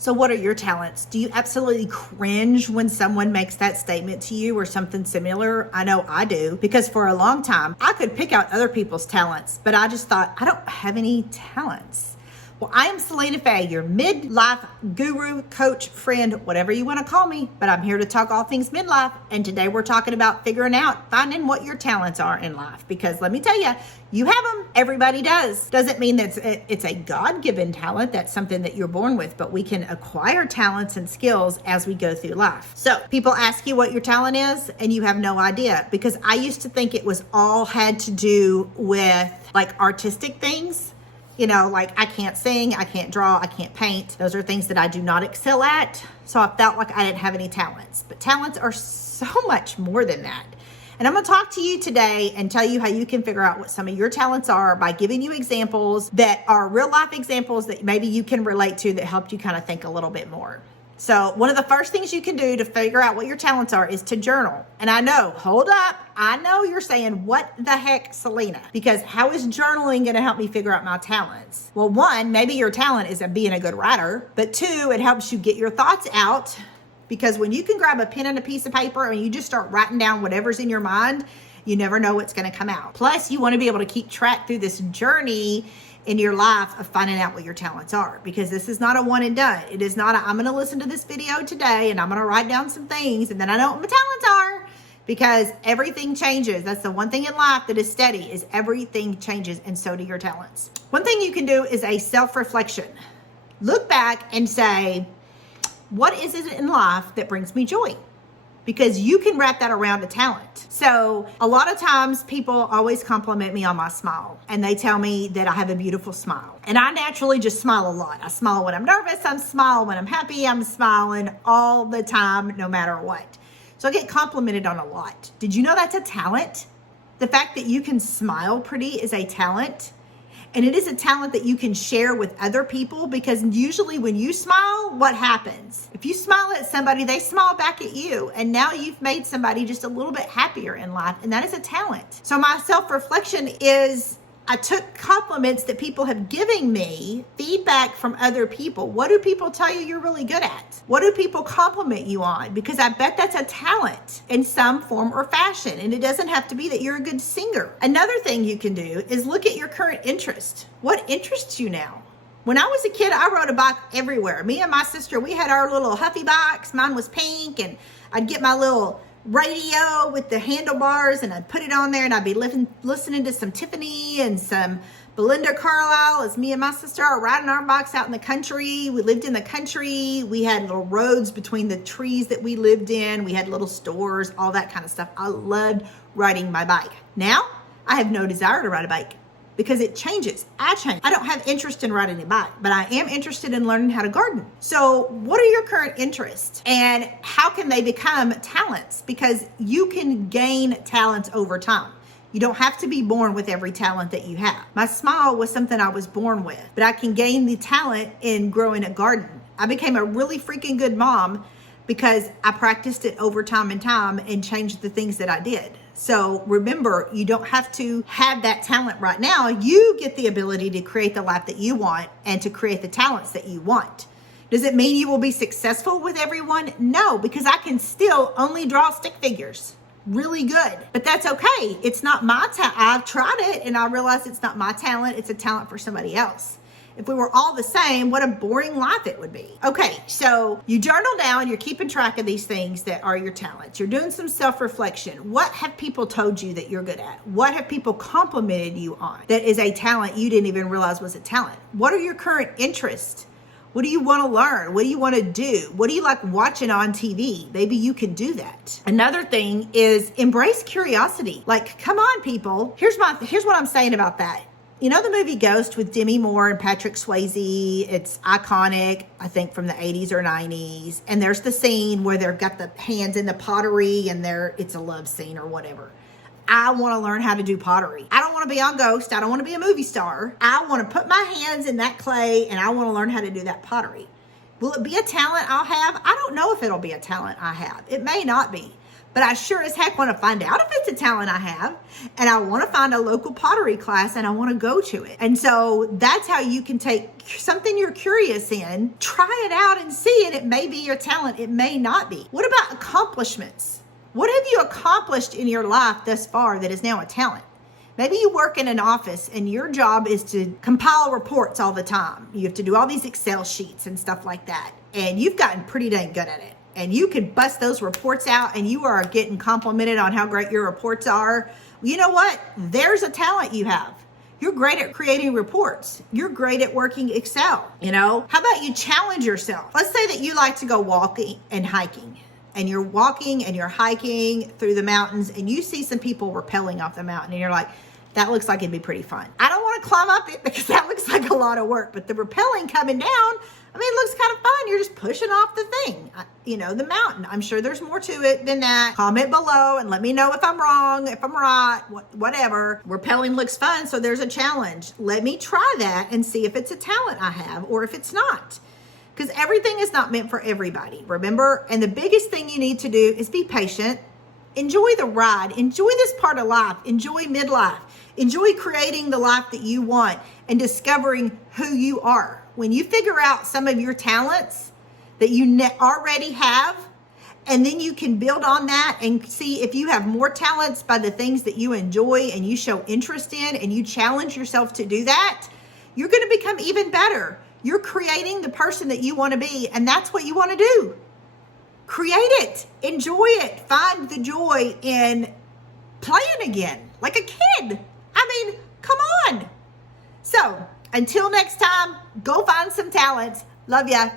So what are your talents? Do you absolutely cringe when someone makes that statement to you or something similar? I know I do, because for a long time, I could pick out other people's talents, but I just thought, I don't have any talents. Well, I am Selena Faye, your midlife guru, coach, friend, whatever you want to call me, but I'm here to talk all things midlife. And today we're talking about figuring out, finding what your talents are in life. Because let me tell you, you have them. Everybody does. Doesn't mean that it's a God-given talent. That's something that you're born with, but we can acquire talents and skills as we go through life. So people ask you what your talent is and you have no idea, because I used to think it was all had to do with like artistic things. You know, like I can't sing, I can't draw, I can't paint. Those are things that I do not excel at. So I felt like I didn't have any talents. But talents are so much more than that. And I'm going to talk to you today and tell you how you can figure out what some of your talents are by giving you examples that are real life examples that maybe you can relate to that helped you kind of think a little bit more. So one of the first things you can do to figure out what your talents are is to journal. And I know, hold up, I know you're saying, what the heck, Selena? Because how is journaling going to help me figure out my talents? Well, one, maybe your talent is being a good writer, but two, it helps you get your thoughts out, because when you can grab a pen and a piece of paper and you just start writing down whatever's in your mind, you never know what's going to come out. Plus, you want to be able to keep track through this journey in your life of finding out what your talents are, because this is not a one and done. It is not I'm going to listen to this video today and I'm going to write down some things and then I know what my talents are, because everything changes. That's the one thing in life that is steady, is everything changes, and so do your talents. One thing you can do is a self-reflection. Look back and say, what is it in life that brings me joy? Because you can wrap that around a talent. So a lot of times people always compliment me on my smile, and they tell me that I have a beautiful smile. And I naturally just smile a lot. I smile when I'm nervous, I'm smiling when I'm happy, I'm smiling all the time, no matter what. So I get complimented on a lot. Did you know that's a talent? The fact that you can smile pretty is a talent. And it is a talent that you can share with other people, because usually when you smile, what happens? If you smile at somebody, they smile back at you. And now you've made somebody just a little bit happier in life. And that is a talent. So my self-reflection is, I took compliments that people have given me, feedback from other people. What do people tell you you're really good at? What do people compliment you on? Because I bet that's a talent in some form or fashion. And it doesn't have to be that you're a good singer. Another thing you can do is look at your current interest. What interests you now? When I was a kid, I rode a bike everywhere. Me and my sister, we had our little Huffy bikes. Mine was pink, and I'd get my little radio with the handlebars and I'd put it on there, and I'd be listening to some Tiffany and some Belinda Carlisle as me and my sister are riding our bikes out in the country. We lived in the country. We had little roads between the trees that we lived in. We had little stores, all that kind of stuff. I loved riding my bike. Now I have no desire to ride a bike, because it changes. I change. I don't have interest in riding a bike, but I am interested in learning how to garden. So what are your current interests, and how can they become talents? Because you can gain talents over time. You don't have to be born with every talent that you have. My smile was something I was born with, but I can gain the talent in growing a garden. I became a really freaking good mom because I practiced it over time and changed the things that I did. So remember, you don't have to have that talent right now. You get the ability to create the life that you want and to create the talents that you want. Does it mean you will be successful with everyone? No, because I can still only draw stick figures really good, but that's okay. It's not my talent. I've tried it and I realized it's not my talent. It's a talent for somebody else. If we were all the same, what a boring life it would be. Okay, so you journal down, you're keeping track of these things that are your talents. You're doing some self-reflection. What have people told you that you're good at? What have people complimented you on that is a talent you didn't even realize was a talent? What are your current interests? What do you want to learn? What do you want to do? What do you like watching on TV? Maybe you can do that. Another thing is embrace curiosity. Like, come on, people. Here's what I'm saying about that. You know the movie Ghost with Demi Moore and Patrick Swayze? It's iconic, I think from the 80s or 90s. And there's the scene where they've got the hands in the pottery and it's a love scene or whatever. I want to learn how to do pottery. I don't want to be on Ghost. I don't want to be a movie star. I want to put my hands in that clay and I want to learn how to do that pottery. Will it be a talent I'll have? I don't know if it'll be a talent I have. It may not be. but I sure as heck want to find out if it's a talent I have, and I want to find a local pottery class and I want to go to it. And so that's how you can take something you're curious in, try it out and see it. It may be your talent, it may not be. What about accomplishments? What have you accomplished in your life thus far that is now a talent? Maybe you work in an office and your job is to compile reports all the time. You have to do all these Excel sheets and stuff like that. And you've gotten pretty dang good at it. And you can bust those reports out and you are getting complimented on how great your reports are. You know what? There's a talent you have. You're great at creating reports. You're great at working Excel. How about you challenge yourself? Let's say that you like to go walking and hiking. And you're walking and you're hiking through the mountains and you see some people rappelling off the mountain and you're like, that looks like it'd be pretty fun. I don't want to climb up it because that looks like a lot of work, but the rappelling coming down, it looks kind of fun. You're just pushing off the thing, the mountain. I'm sure there's more to it than that. Comment below and let me know if I'm wrong, if I'm right, whatever. Rappelling looks fun, so there's a challenge. Let me try that and see if it's a talent I have or if it's not. Because everything is not meant for everybody, remember? And the biggest thing you need to do is be patient. Enjoy the ride. Enjoy this part of life. Enjoy midlife. Enjoy creating the life that you want and discovering who you are. When you figure out some of your talents that you already have, and then you can build on that and see if you have more talents by the things that you enjoy and you show interest in and you challenge yourself to do that, you're going to become even better. You're creating the person that you want to be, and that's what you want to do. Create it. Enjoy it. Find the joy in playing again like a kid. Come on. So, until next time, go find some talents. Love ya.